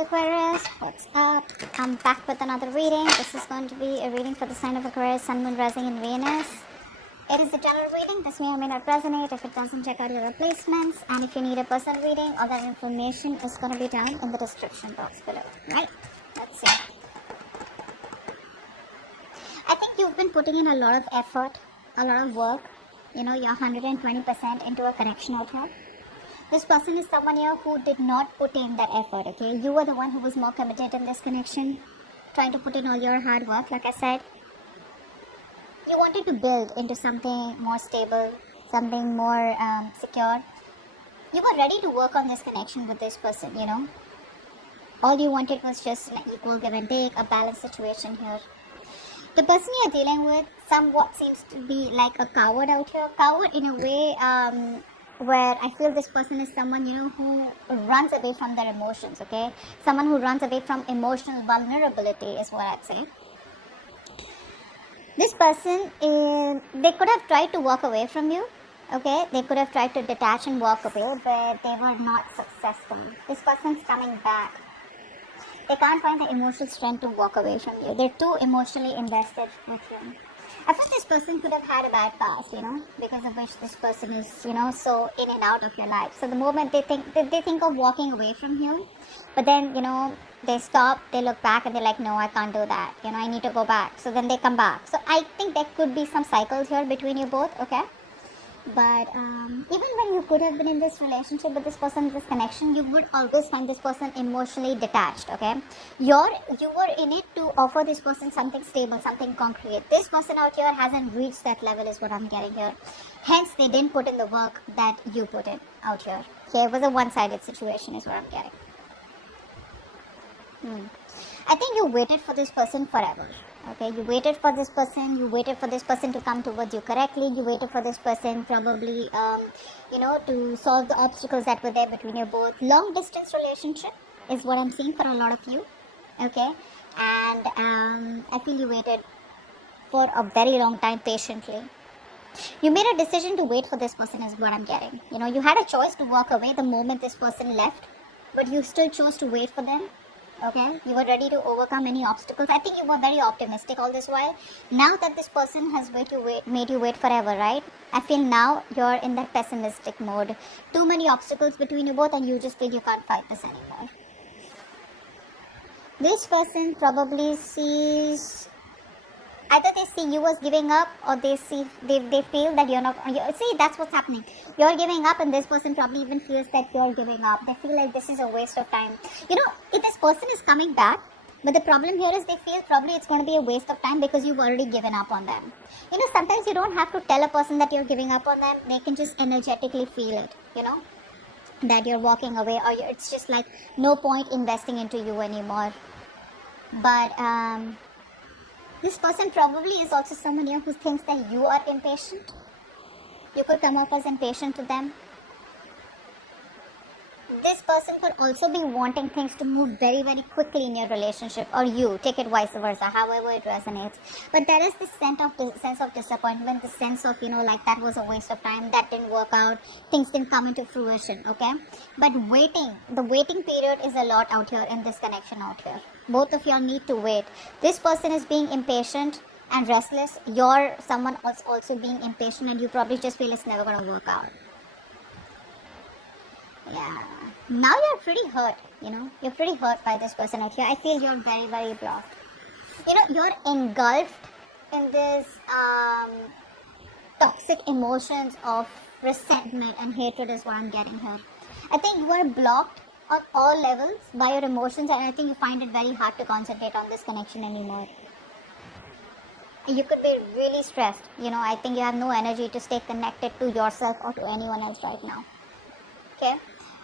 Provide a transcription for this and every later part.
Aquarius, what's up? I'm back with another reading. This is going to be a reading for the sign of Aquarius, Sun, Moon, Rising, and Venus. It is a general reading. This may or may not resonate. If it doesn't, check out your replacements. And if you need a personal reading, all that information is going to be down in the description box below. Right? Let's see. I think you've been putting in a lot of effort, a lot of work. You're 120% into a connection out here. This person is someone here who did not put in that effort, okay? You were the one who was more committed in this connection, trying to put in all your hard work, like I said. You wanted to build into something more stable, something more secure. You were ready to work on this connection with this person, All you wanted was just an equal give and take, a balanced situation here. The person you're dealing with somewhat seems to be like a coward out here. Coward in a way where I feel this person is someone, who runs away from their emotions, okay? Someone who runs away from emotional vulnerability is what I'd say. This person, they could have tried to walk away from you, okay? They could have tried to detach and walk away, but they were not successful. This person's coming back. They can't find the emotional strength to walk away from you. They're too emotionally invested with you. I feel this person could have had a bad past, because of which this person is, so in and out of your life. So the moment they think of walking away from you, but then, they stop, they look back and they're like, no, I can't do that. I need to go back. So then they come back. So I think there could be some cycles here between you both, okay? But even when you could have been in this relationship with this person, this connection, you would always find this person emotionally detached, okay? You were in it to offer this person something stable, something concrete. This person out here hasn't reached that level is what I'm getting here. Hence, they didn't put in the work that you put in out here. Okay, it was a one-sided situation is what I'm getting. I think you waited for this person forever. Okay, you waited for this person to come towards you correctly. You waited for this person probably, to solve the obstacles that were there between you both. Long distance relationship is what I'm seeing for a lot of you. Okay, and I feel you waited for a very long time patiently. You made a decision to wait for this person is what I'm getting. You had a choice to walk away the moment this person left, but you still chose to wait for them. Okay, you were ready to overcome any obstacles. I think you were very optimistic all this while. Now that this person has made you wait forever, right? I feel now you're in that pessimistic mode. Too many obstacles between you both and you just feel you can't fight this anymore. This person probably sees, either they see you as giving up or they feel that you're not, see, that's what's happening. You're giving up and this person probably even feels that you're giving up. They feel like this is a waste of time. If this person is coming back, but the problem here is they feel probably it's going to be a waste of time because you've already given up on them. Sometimes you don't have to tell a person that you're giving up on them. They can just energetically feel it, that you're walking away or it's just like no point investing into you anymore. But, this person probably is also someone here who thinks that you are impatient. You could come off as impatient to them. This person could also be wanting things to move very, very quickly in your relationship, or you take it vice versa, however it resonates. But there is this sense of disappointment, the sense of, like that was a waste of time, that didn't work out, things didn't come into fruition, okay? But the waiting period is a lot out here in this connection out here. Both of y'all need to wait. This person is being impatient and restless. You're someone else also being impatient and you probably just feel it's never going to work out. Yeah. Now you're pretty hurt, You're pretty hurt by this person out here. I feel you're very, very blocked. You're engulfed in this toxic emotions of resentment and hatred is what I'm getting here. I think you are blocked on all levels by your emotions and I think you find it very hard to concentrate on this connection anymore. You could be really stressed. I think you have no energy to stay connected to yourself or to anyone else right now. Okay?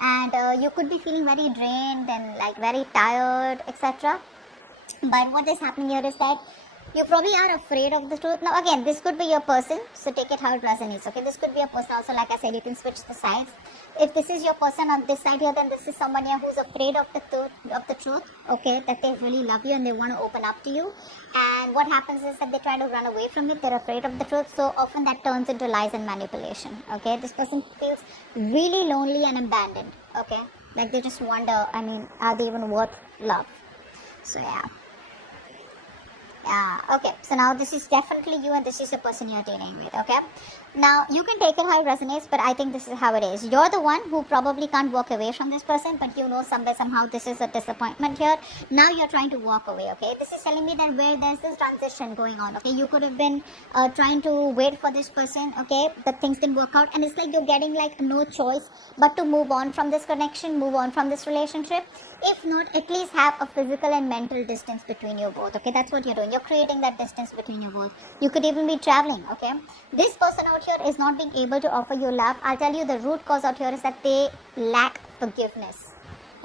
And you could be feeling very drained and like very tired, etc. But what is happening here is that you probably are afraid of the truth. Now again, this could be your person, so take it how it resonates, okay? This could be a person also, like I said, you can switch the sides. If this is your person on this side here, then this is someone here who's afraid of the truth, okay? That they really love you and they want to open up to you. And what happens is that they try to run away from it, they're afraid of the truth, so often that turns into lies and manipulation, okay? This person feels really lonely and abandoned, okay? Like they just wonder, I mean, are they even worth love? So yeah. Yeah, okay. So now this is definitely you and this is the person you're dealing with, okay? Now, you can take it how it resonates, but I think this is how it is. You're the one who probably can't walk away from this person, but you know somewhere, somehow this is a disappointment here. Now you're trying to walk away, okay? This is telling me that where there's this transition going on, okay? You could have been trying to wait for this person, okay? But things didn't work out and it's like you're getting like no choice but to move on from this connection, move on from this relationship. If not, at least have a physical and mental distance between you both, okay? That's what you're doing. You're creating that distance between you both. You could even be traveling, okay? This person out here is not being able to offer you love. I'll tell you the root cause out here is that they lack forgiveness.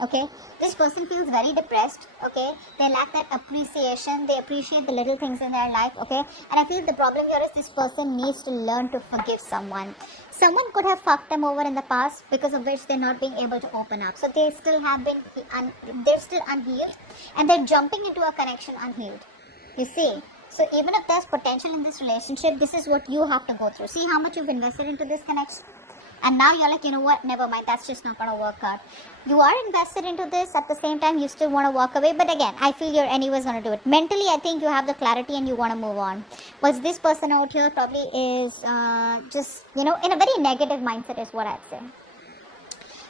Okay, this person feels very depressed. Okay, they lack that appreciation. They appreciate the little things in their life. Okay, and I feel the problem here is this person needs to learn to forgive someone. Someone could have fucked them over in the past, because of which they're not being able to open up. So they still have been they're still unhealed, and they're jumping into a connection unhealed. You see. So even if there's potential in this relationship, this is what you have to go through. See how much you've invested into this connection. And now you're like, you know what, never mind, that's just not going to work out. You are invested into this, at the same time you still want to walk away, but again, I feel you're anyways going to do it. Mentally, I think you have the clarity and you want to move on. But this person out here probably is just, you know, in a very negative mindset is what I'd say.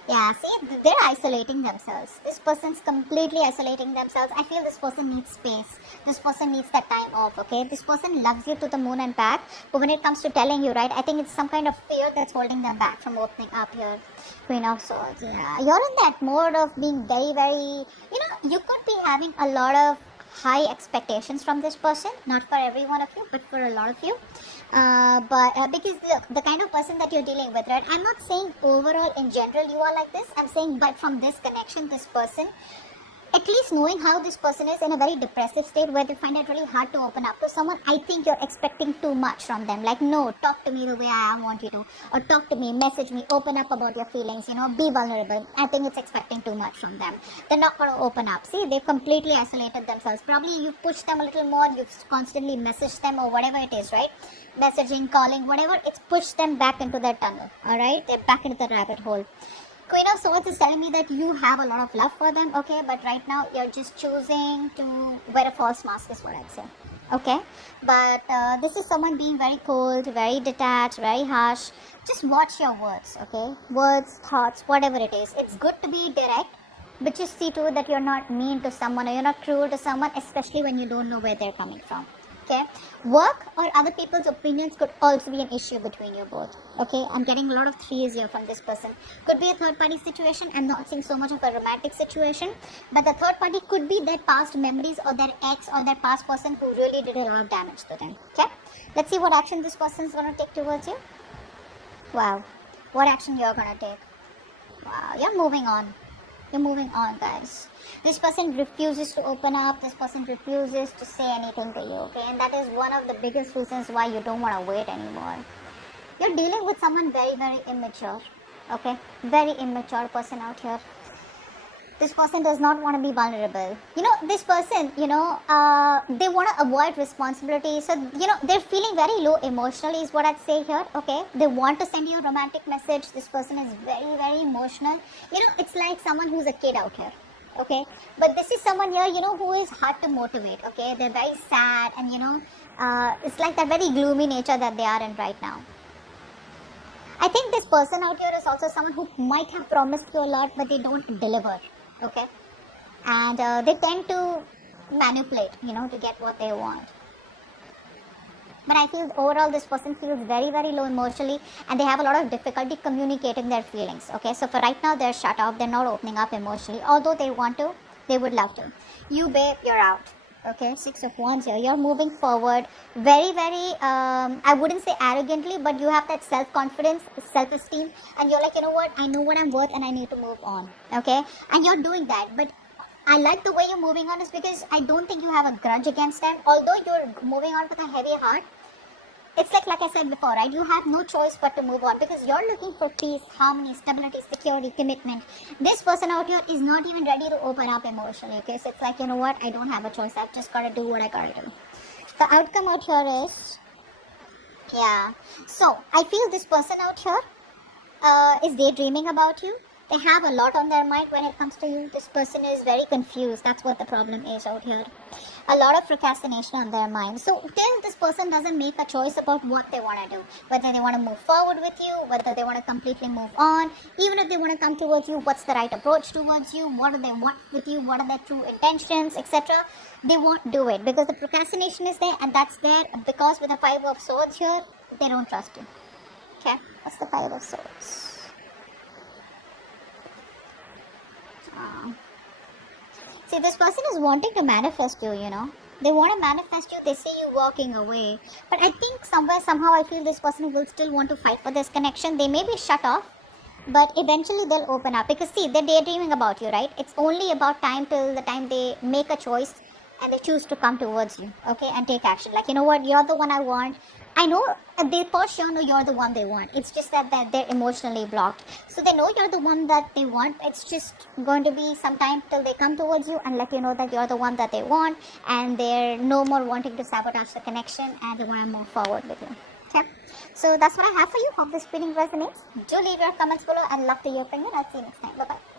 Yeah, see, they're isolating themselves. This person's completely isolating themselves. I feel this person needs space. This person needs that time off, okay? This person loves you to the moon and back. But when it comes to telling you, right, I think it's some kind of fear that's holding them back from opening up here. Queen of Swords, yeah. You're in that mode of being very, very, you know, you could be having a lot of high expectations from this person. Not for every one of you, but for a lot of you. Because the kind of person that you're dealing with, right? I'm not saying overall in general you are like this. I'm saying but from this connection, this person, at least knowing how this person is in a very depressive state where they find it really hard to open up to someone, I think you're expecting too much from them. Like, no, talk to me the way I want you to, or talk to me, message me, open up about your feelings, you know, be vulnerable. I think it's expecting too much from them. They're not going to open up. See, they've completely isolated themselves. Probably you push them a little more, you've constantly messaged them or whatever it is, right? Messaging, calling, whatever, it's pushed them back into their tunnel, alright? They're back into the rabbit hole. Queen of Swords is telling me that you have a lot of love for them, okay? But right now, you're just choosing to wear a false mask is what I'd say, okay? But this is someone being very cold, very detached, very harsh. Just watch your words, okay? Words, thoughts, whatever it is. It's good to be direct, but just see to it that you're not mean to someone or you're not cruel to someone, especially when you don't know where they're coming from. Okay, work or other people's opinions could also be an issue between you both. Okay, I'm getting a lot of threes here from this person. Could be a third party situation. I'm not seeing so much of a romantic situation, but the third party could be their past memories or their ex or their past person who really did a lot of damage to them. Okay, let's see what action this person is going to take towards you. Wow, what action you're going to take? Wow, you're moving on. You're moving on, guys. This person refuses to open up. This person refuses to say anything to you, okay? And that is one of the biggest reasons why you don't want to wait anymore. You're dealing with someone very, very immature, okay? Very immature person out here. This person does not want to be vulnerable. You know, this person, you know, they want to avoid responsibility. So, you know, they're feeling very low emotionally is what I'd say here, okay? They want to send you a romantic message. This person is very, very emotional. You know, it's like someone who's a kid out here, okay? But this is someone here, you know, who is hard to motivate, okay? They're very sad and, you know, it's like that very gloomy nature that they are in right now. I think this person out here is also someone who might have promised you a lot, but they don't deliver. Okay, and they tend to manipulate, you know, to get what they want. But I feel overall this person feels very, very low emotionally and they have a lot of difficulty communicating their feelings. Okay, so for right now they're shut off, they're not opening up emotionally. Although they want to, they would love to. You babe, you're out. Okay, 6 of Wands here. You're moving forward very, very, I wouldn't say arrogantly, but you have that self-confidence, self-esteem, and you're like, you know what, I know what I'm worth and I need to move on, okay? And you're doing that, but I like the way you're moving on is because I don't think you have a grudge against them. Although you're moving on with a heavy heart, it's like I said before, right? You have no choice but to move on because you're looking for peace, harmony, stability, security, commitment. This person out here is not even ready to open up emotionally, okay? So it's like, you know what? I don't have a choice. I've just got to do what I got to do. The outcome out here is, yeah. So I feel this person out here is daydreaming about you. They have a lot on their mind when it comes to you. This person is very confused. That's what the problem is out here. A lot of procrastination on their mind. So till this person doesn't make a choice about what they want to do, whether they want to move forward with you, whether they want to completely move on, even if they want to come towards you, what's the right approach towards you, what do they want with you, what are their true intentions, etc. They won't do it because the procrastination is there, and that's there because with the Five of Swords here, they don't trust you. Okay, what's the Five of Swords? See, this person is wanting to manifest you, you know. They want to manifest you. They see you walking away. But I think somewhere, somehow, I feel this person will still want to fight for this connection. They may be shut off, but eventually they'll open up. Because see, they're daydreaming about you, right? It's only about time till the time they make a choice and they choose to come towards you, okay, and take action. Like, you know what, you're the one I want. I know they for sure know you're the one they want. It's just that they're emotionally blocked. So they know you're the one that they want. It's just going to be some time till they come towards you and let you know that you're the one that they want, and they're no more wanting to sabotage the connection and they want to move forward with you. Okay, so that's what I have for you. Hope this reading resonates. Do leave your comments below. I'd love to hear from you. I'll see you next time. Bye bye.